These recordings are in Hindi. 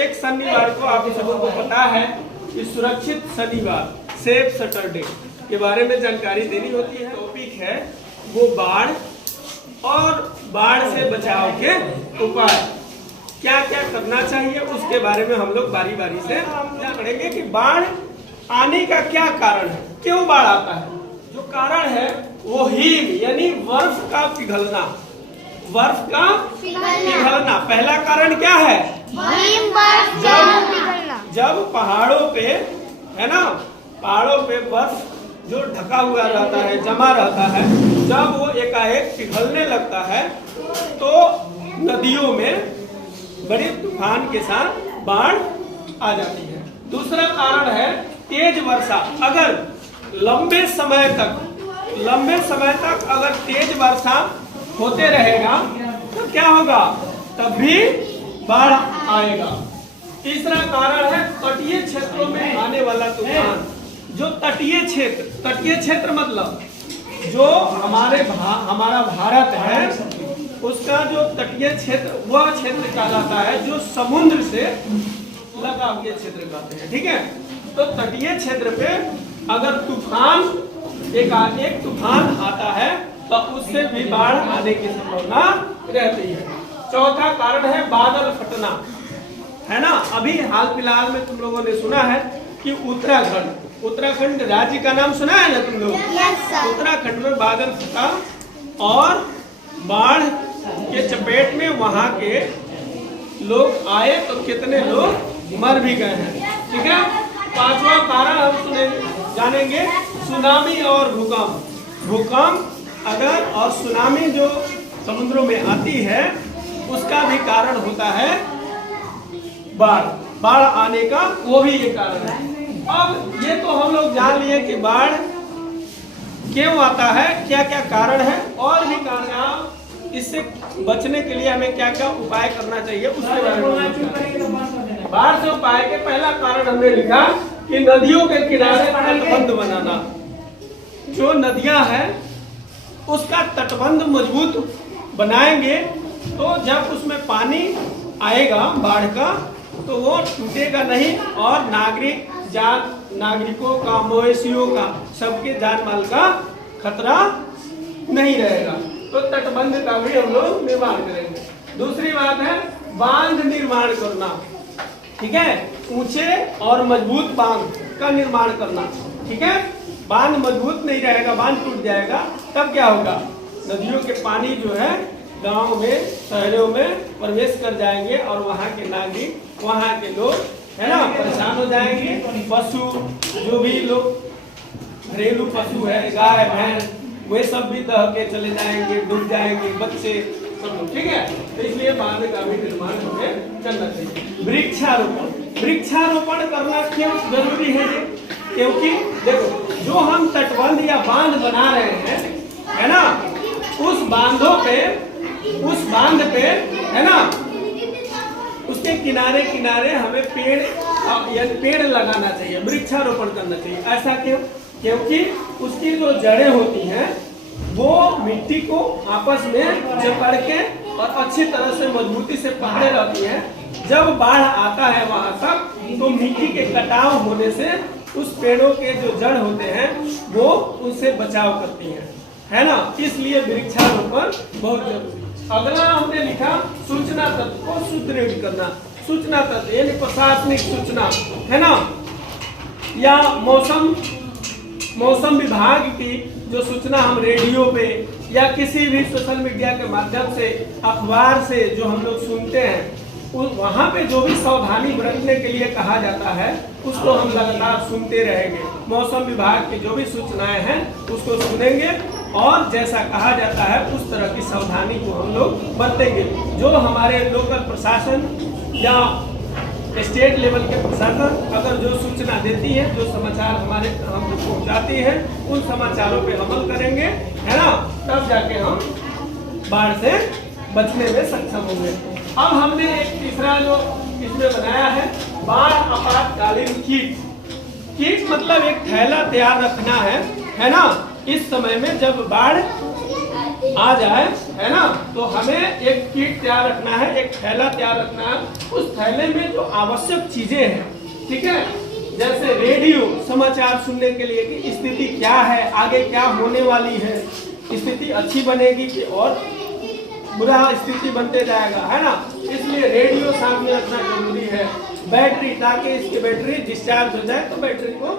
प्रत्येक शनिवार को आप सबों को पता है कि सुरक्षित शनिवार, सेफ सैटरडे के बारे में जानकारी देनी होती है। टॉपिक है वो बाढ़ और बाढ़ से बचाव के उपाय, क्या क्या करना चाहिए उसके बारे में हम लोग बारी बारी से क्या करेंगे कि बाढ़ आने का क्या कारण है, क्यों बाढ़ आता है। जो कारण है वो हिम यानी बर्फ का पिघलना, बर्फ का पिघलना पहला कारण क्या है, जब पहाड़ों पे है ना, पहाड़ों पे बर्फ जो ढका हुआ रहता है, जमा रहता है, जब वो एकाएक पिघलने लगता है तो नदियों में बड़े तूफान के साथ बाढ़ आ जाती है। दूसरा कारण है तेज वर्षा। अगर लंबे समय तक अगर तेज वर्षा होते रहेगा तो क्या होगा, तब भी बाढ़ आएगा। तीसरा कारण है तटीय क्षेत्रों में आने वाला तूफान। जो तटीय क्षेत्र मतलब जो हमारा भारत है उसका जो तटीय क्षेत्र वह क्षेत्र कहलाता है जो समुद्र से लगा हुए क्षेत्र कहते हैं, ठीक है। तो तटीय क्षेत्र पे अगर तूफान एक तूफान आता है तो उससे भी बाढ़ आने की संभावना रहती है। चौथा कारण है बादल फटना, है ना। अभी हाल फिलहाल में तुम लोगों ने सुना है कि उत्तराखंड राज्य का नाम सुना है ना तुम लोग। उत्तराखंड में बादल फटा और बाढ़ के चपेट में वहां के लोग आए तो कितने लोग मर भी गए हैं, ठीक है। पांचवा कारण हम जानेंगे सुनामी और भूकंप अगर और सुनामी जो समुद्रों में आती है उसका भी कारण होता है बाढ़ आने का, वो भी एक कारण है। अब ये तो हम लोग जान लिए कि बाढ़ क्यों आता है, क्या क्या कारण है, और भी कारण इससे बचने के लिए हमें क्या क्या उपाय करना चाहिए उसके बारे में। बाढ़ से उपाय के पहला कारण हमने लिखा कि नदियों के किनारे तटबंध बनाना। जो नदियां हैं उसका तटबंध मजबूत बनाएंगे तो जब उसमें पानी आएगा बाढ़ का तो वो टूटेगा नहीं और नागरिकों का, मवेशियों का, सबके जान माल का खतरा नहीं रहेगा। तो तटबंध का भी हम लोग निर्माण करेंगे। दूसरी बात है बांध निर्माण करना, ठीक है। ऊंचे और मजबूत बांध का निर्माण करना, ठीक है। बांध मजबूत नहीं रहेगा, बांध टूट जाएगा, तब क्या होगा, नदियों के पानी जो है गांव में, शहरों में प्रवेश कर जाएंगे और वहाँ के नागरिक, वहाँ के लोग है ना परेशान हो जाएंगे। पशु जो भी लोग घरेलू पशु है, गाय भैंस, वे सब भी दह के चले जाएंगे, डूब जाएंगे, बच्चे सब लोग, ठीक है। तो इसलिए बांध का भी निर्माण हमें करना चाहिए। वृक्षारोपण करना क्यों जरूरी है, क्योंकि देखो जो हम तटबंध या बांध बना रहे हैं, है ना, उस बांध पे है ना, उसके किनारे किनारे हमें पेड़ लगाना चाहिए, वृक्षारोपण करना चाहिए। ऐसा क्यों, क्योंकि उसकी जो जड़ें होती हैं वो मिट्टी को आपस में जकड़ के और अच्छी तरह से मजबूती से पकड़े रहती हैं। जब बाढ़ आता है वहां तक तो मिट्टी के कटाव होने से उस पेड़ों के जो जड़ होते हैं वो उनसे बचाव करती हैं, है ना। इसलिए वृक्षारोपण बहुत जरूरी। अगला हमने लिखा सूचना तंत्र को सुदृढ़ करना। सूचना तंत्र यानी प्रशासनिक सूचना, है ना, या मौसम विभाग की जो सूचना हम रेडियो पे या किसी भी सोशल मीडिया के माध्यम से, अखबार से जो हम लोग सुनते हैं, वहाँ पे जो भी सावधानी बरतने के लिए कहा जाता है उसको हम लगातार सुनते रहेंगे। मौसम विभाग की जो भी सूचनाएं हैं उसको सुनेंगे और जैसा कहा जाता है उस तरह की सावधानी को हम लोग बरतेंगे। जो हमारे लोकल प्रशासन या स्टेट लेवल के प्रशासन अगर जो सूचना देती है, जो समाचार हम लोग पहुँचाती है, उन समाचारों पे अमल करेंगे, है ना, तब जाके हम बाढ़ से बचने में सक्षम होंगे। अब हमने एक तीसरा जो इसमें बनाया है बाढ़ आपातकालीन किट मतलब एक थैला तैयार रखना है ना। इस समय में जब बाढ़ आ जाए, है ना, तो हमें एक किट तैयार रखना है, एक थैला तैयार रखना है। उस थैले में जो आवश्यक चीजें हैं, ठीक है, जैसे रेडियो, समाचार सुनने के लिए कि स्थिति क्या है, आगे क्या होने वाली है, स्थिति अच्छी बनेगी कि और बुरा स्थिति बनते जाएगा, है ना, इसलिए रेडियो साथ में रखना जरूरी है। बैटरी, ताकि इसकी बैटरी डिस्चार्ज हो जाए तो बैटरी को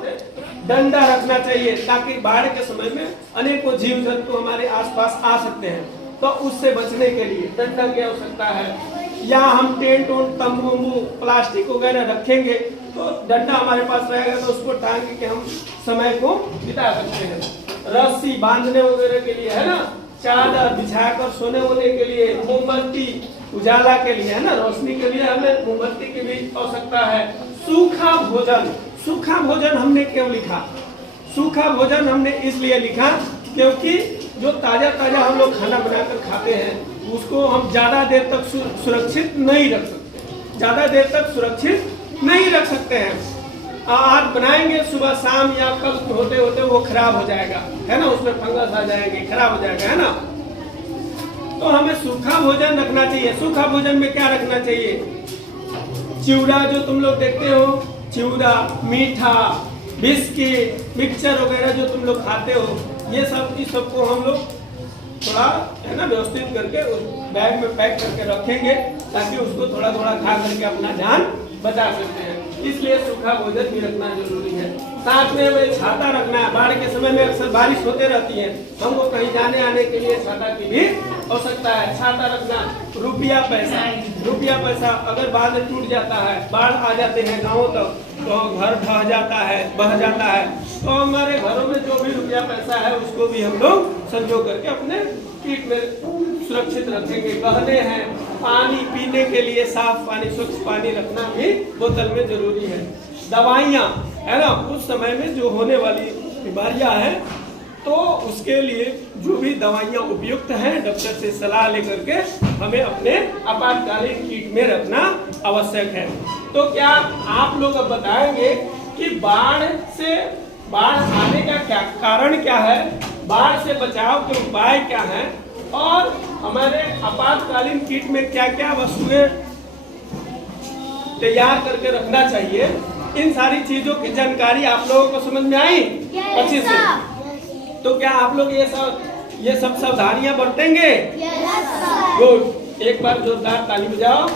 डंडा रखना चाहिए, ताकि बाढ़ के समय में अनेकों जीव जंतु हमारे आसपास आ सकते हैं, तो उससे बचने के लिए डंडा की आवश्यकता है। या हम टेंट वोंट, तंबू प्लास्टिक वगैरह रखेंगे तो डंडा हमारे पास रहेगा, तो उसको टांग के हम समय को बिता सकते हैं। रस्सी बांधने वगैरह के लिए, है ना, चादर बिछाकर सोने वोने के लिए, मोमबत्ती उजाला के लिए, है ना, रोशनी के लिए हमें मोमबत्ती की भी आवश्यकता है। सूखा भोजन, सूखा भोजन हमने क्यों लिखा? सूखा भोजन हमने इसलिए लिखा क्योंकि जो ताजा ताजा हम लोग खाना बनाकर खाते हैं उसको हम ज्यादा देर तक सुरक्षित नहीं रख सकते, ज्यादा देर तक सुरक्षित नहीं रख सकते हैं। आज बनाएंगे, सुबह शाम या कल होते होते वो खराब हो जाएगा, है ना, उसमें फंगस आ जाएंगे, खराब हो जाएगा, है ना। तो हमें सूखा भोजन रखना चाहिए। सूखा भोजन में क्या रखना चाहिए? चिवड़ा, जो तुम लोग देखते हो, चिवड़ा, मीठा, बिस्किट, मिक्सचर वगैरह जो तुम लोग खाते हो, ये सब इस सबको हम लोग थोड़ा, है ना, व्यवस्थित करके उस बैग में पैक करके रखेंगे, ताकि उसको थोड़ा थोड़ा खा करके अपना जान बचा सकते हैं। इसलिए सूखा भोजन भी रखना जरूरी है। साथ में हमें छाता रखना है। बाढ़ के समय में अक्सर बारिश होते रहती है, हमको कहीं जाने आने के लिए छाता की भी आवश्यकता है। छाता रखना। रुपया पैसा अगर बाढ़ में टूट जाता है, बाढ़ आ जाते हैं गाँव तक, तो घर बह जाता है, तो हमारे घरों में जो भी रुपया पैसा है उसको भी हम लोग संजो करके अपने किट में सुरक्षित रखेंगे। गहने हैं, पानी पीने के लिए साफ पानी, स्वच्छ पानी रखना भी बोतल में जरूरी है। दवाइयाँ, है ना, उस समय में जो होने वाली बीमारियां हैं तो उसके लिए जो भी दवाइयाँ उपयुक्त हैं डॉक्टर से सलाह लेकर के हमें अपने आपातकालीन किट में रखना आवश्यक है। तो क्या आप लोग अब बताएंगे कि बाढ़ आने का क्या कारण क्या है, बाढ़ से बचाव के उपाय क्या हैं, और हमारे आपातकालीन किट में क्या क्या वस्तुएं तैयार करके रखना चाहिए। इन सारी चीजों की जानकारी आप लोगों को समझ में आई अच्छे से? तो क्या आप लोग ये सब सावधानियां बरतेंगे? गुड, एक बार जोरदार ताली बजाओ।